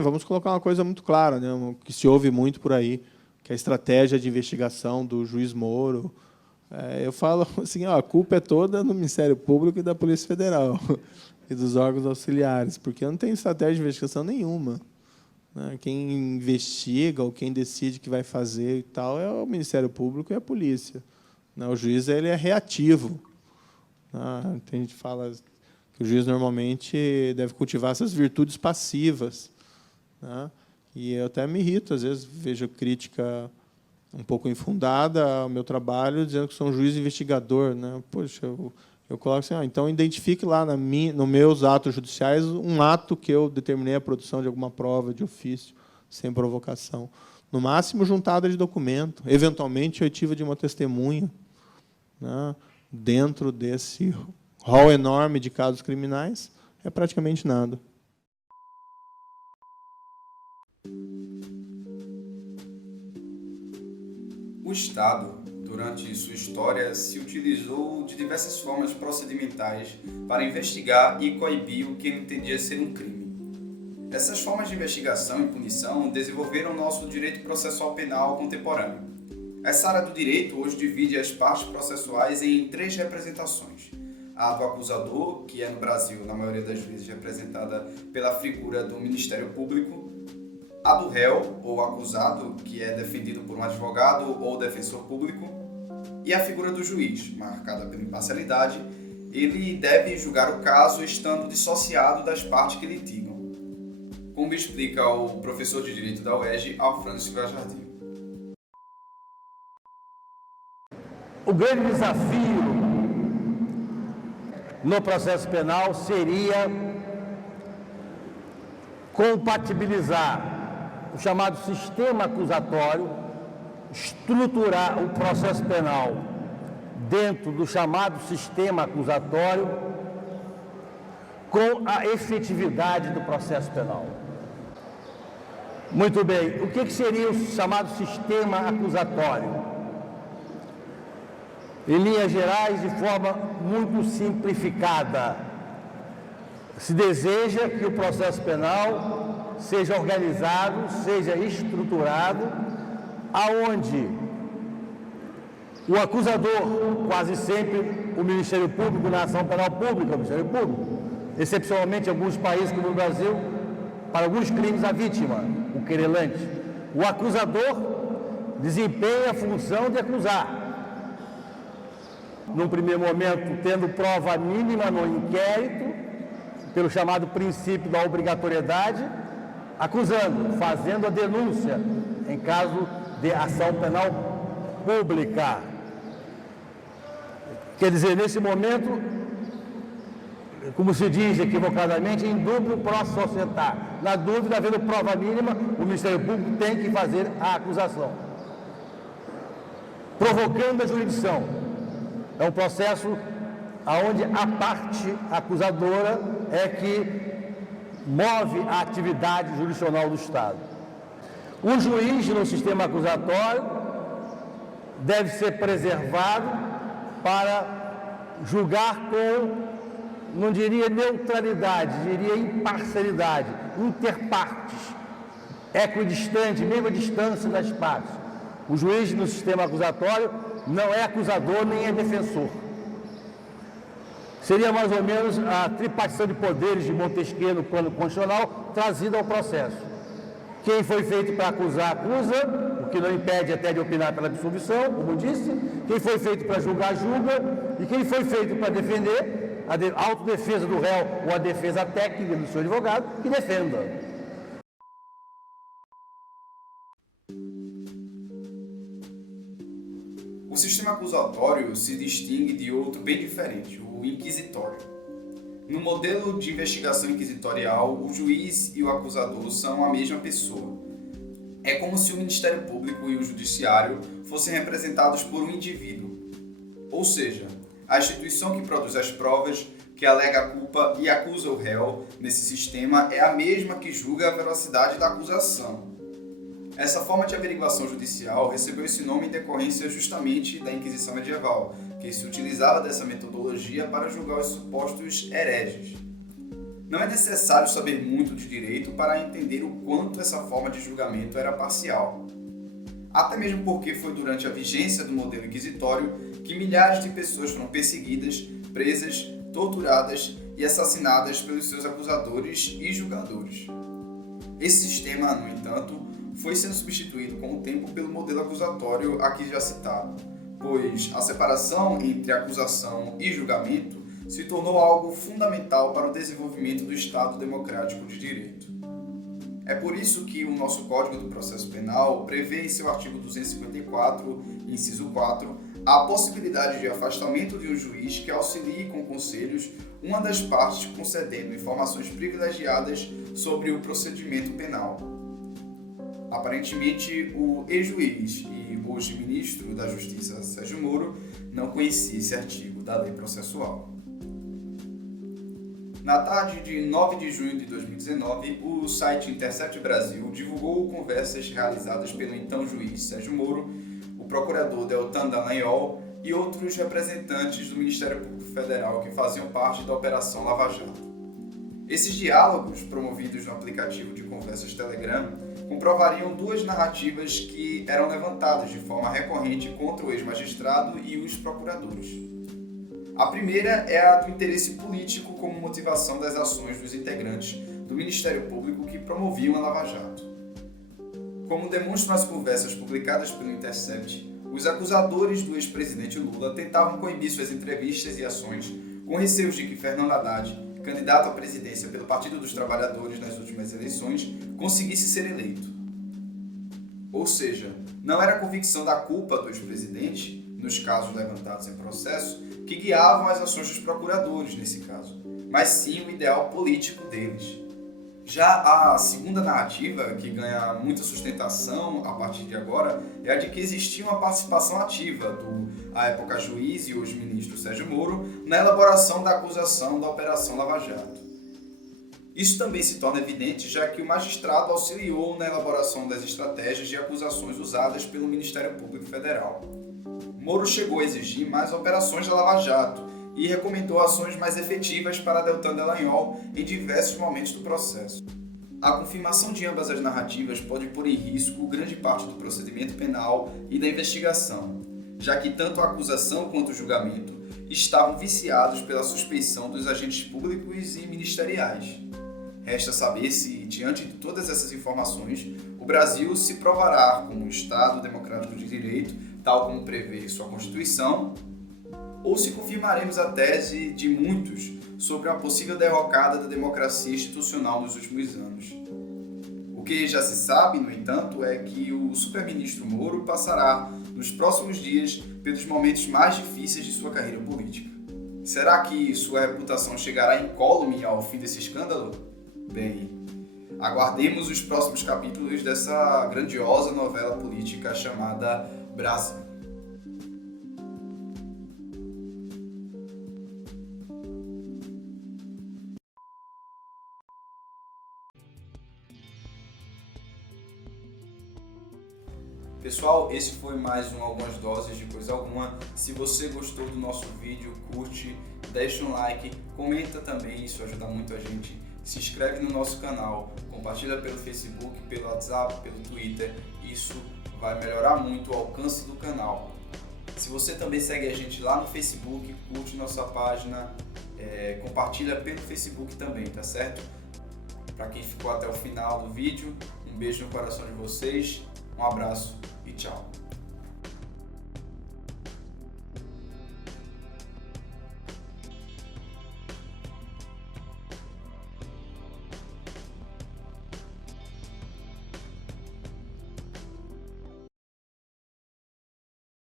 Vamos colocar uma coisa muito clara, né, que se ouve muito por aí, que é a estratégia de investigação do juiz Moro. Eu falo assim, a culpa é toda do Ministério Público e da Polícia Federal e dos órgãos auxiliares, porque não tem estratégia de investigação nenhuma. Né? Quem investiga ou quem decide que vai fazer e tal é o Ministério Público e a polícia. Né? O juiz ele é reativo. Tem gente que fala que o juiz normalmente deve cultivar essas virtudes passivas. Né? E eu até me irrito, às vezes vejo crítica um pouco infundada ao meu trabalho, dizendo que sou um juiz investigador. Né? Poxa, eu coloco assim, então identifique lá nos meus atos judiciais um ato que eu determinei a produção de alguma prova de ofício, sem provocação. No máximo, juntada de documento, eventualmente, oitiva de uma testemunha. Né? Dentro desse rol enorme de casos criminais, é praticamente nada. O Estado, durante sua história, se utilizou de diversas formas procedimentais para investigar e coibir o que ele entendia ser um crime. Essas formas de investigação e punição desenvolveram nosso direito processual penal contemporâneo. Essa área do direito hoje divide as partes processuais em 3 representações. A do acusador, que é no Brasil, na maioria das vezes, representada pela figura do Ministério Público, a do réu, ou acusado, que é defendido por um advogado ou defensor público, e a figura do juiz, marcada pela imparcialidade. Ele deve julgar o caso estando dissociado das partes que litigam, como explica o professor de Direito da UERJ, Alfrânio Silva Jardim. O grande desafio no processo penal seria compatibilizar o chamado sistema acusatório, estruturar o processo penal dentro do chamado sistema acusatório com a efetividade do processo penal. Muito bem, o que seria o chamado sistema acusatório? Em linhas gerais, de forma muito simplificada, se deseja que o processo penal seja organizado, seja estruturado, aonde o acusador, quase sempre o Ministério Público, na ação penal pública, o Ministério Público, excepcionalmente em alguns países como o Brasil, para alguns crimes a vítima, o querelante. O acusador desempenha a função de acusar. Num primeiro momento, tendo prova mínima no inquérito, pelo chamado princípio da obrigatoriedade, acusando, fazendo a denúncia em caso de ação penal pública. Quer dizer, nesse momento, como se diz equivocadamente, em dúvida pro societar. Na dúvida, havendo prova mínima, o Ministério Público tem que fazer a acusação. Provocando a jurisdição. É um processo onde a parte acusadora é que move a atividade jurisdicional do Estado. O juiz no sistema acusatório deve ser preservado para julgar com, não diria neutralidade, diria imparcialidade, interpartes, equidistante, mesma distância das partes. O juiz no sistema acusatório não é acusador nem é defensor. Seria mais ou menos a tripartição de poderes de Montesquieu no plano constitucional trazida ao processo. Quem foi feito para acusar, acusa, o que não impede até de opinar pela absolvição, como disse. Quem foi feito para julgar, julga. E quem foi feito para defender, a autodefesa do réu ou a defesa técnica do seu advogado, que defenda. O sistema acusatório se distingue de outro bem diferente, o inquisitório. No modelo de investigação inquisitorial, o juiz e o acusador são a mesma pessoa. É como se o Ministério Público e o Judiciário fossem representados por um indivíduo. Ou seja, a instituição que produz as provas, que alega a culpa e acusa o réu nesse sistema é a mesma que julga a veracidade da acusação. Essa forma de averiguação judicial recebeu esse nome em decorrência justamente da Inquisição medieval, que se utilizava dessa metodologia para julgar os supostos hereges. Não é necessário saber muito de direito para entender o quanto essa forma de julgamento era parcial. Até mesmo porque foi durante a vigência do modelo inquisitório que milhares de pessoas foram perseguidas, presas, torturadas e assassinadas pelos seus acusadores e julgadores. Esse sistema, no entanto, foi sendo substituído com o tempo pelo modelo acusatório aqui já citado, pois a separação entre acusação e julgamento se tornou algo fundamental para o desenvolvimento do Estado democrático de direito. É por isso que o nosso Código do Processo Penal prevê em seu artigo 254, inciso 4, a possibilidade de afastamento de um juiz que auxilie com conselhos uma das partes concedendo informações privilegiadas sobre o procedimento penal. Aparentemente, o ex-juiz e hoje ministro da Justiça, Sérgio Moro, não conhecia esse artigo da lei processual. Na tarde de 9 de junho de 2019, o site Intercept Brasil divulgou conversas realizadas pelo então juiz Sérgio Moro, o procurador Deltan Dallagnol e outros representantes do Ministério Público Federal que faziam parte da Operação Lava Jato. Esses diálogos, promovidos no aplicativo de conversas Telegram, comprovariam duas narrativas que eram levantadas de forma recorrente contra o ex-magistrado e os procuradores. A primeira é a do interesse político como motivação das ações dos integrantes do Ministério Público que promoviam a Lava Jato. Como demonstram as conversas publicadas pelo Intercept, os acusadores do ex-presidente Lula tentavam coibir suas entrevistas e ações com receios de que Fernando Haddad, candidato à presidência pelo Partido dos Trabalhadores nas últimas eleições, conseguisse ser eleito. Ou seja, não era a convicção da culpa do ex-presidente, nos casos levantados em processo, que guiavam as ações dos procuradores nesse caso, mas sim o ideal político deles. Já a segunda narrativa, que ganha muita sustentação a partir de agora, é a de que existia uma participação ativa do, à época, juiz e hoje ministro Sérgio Moro na elaboração da acusação da Operação Lava Jato. Isso também se torna evidente já que o magistrado auxiliou na elaboração das estratégias de acusações usadas pelo Ministério Público Federal. Moro chegou a exigir mais operações da Lava Jato e recomendou ações mais efetivas para Deltan Dallagnol em diversos momentos do processo. A confirmação de ambas as narrativas pode pôr em risco grande parte do procedimento penal e da investigação, já que tanto a acusação quanto o julgamento estavam viciados pela suspeição dos agentes públicos e ministeriais. Resta saber se, diante de todas essas informações, o Brasil se provará como um Estado democrático de direito, tal como prevê sua Constituição, ou se confirmaremos a tese de muitos sobre a possível derrocada da democracia institucional nos últimos anos. O que já se sabe, no entanto, é que o superministro Moro passará, nos próximos dias, pelos momentos mais difíceis de sua carreira política. Será que sua reputação chegará incólume ao fim desse escândalo? Bem, aguardemos os próximos capítulos dessa grandiosa novela política chamada Brasil. Pessoal, esse foi mais um Algumas Doses de Coisa Alguma. Se você gostou do nosso vídeo, curte, deixa um like, comenta também, isso ajuda muito a gente. Se inscreve no nosso canal, compartilha pelo Facebook, pelo WhatsApp, pelo Twitter. Isso vai melhorar muito o alcance do canal. Se você também segue a gente lá no Facebook, curte nossa página, compartilha pelo Facebook também, tá certo? Para quem ficou até o final do vídeo, um beijo no coração de vocês, um abraço e tchau.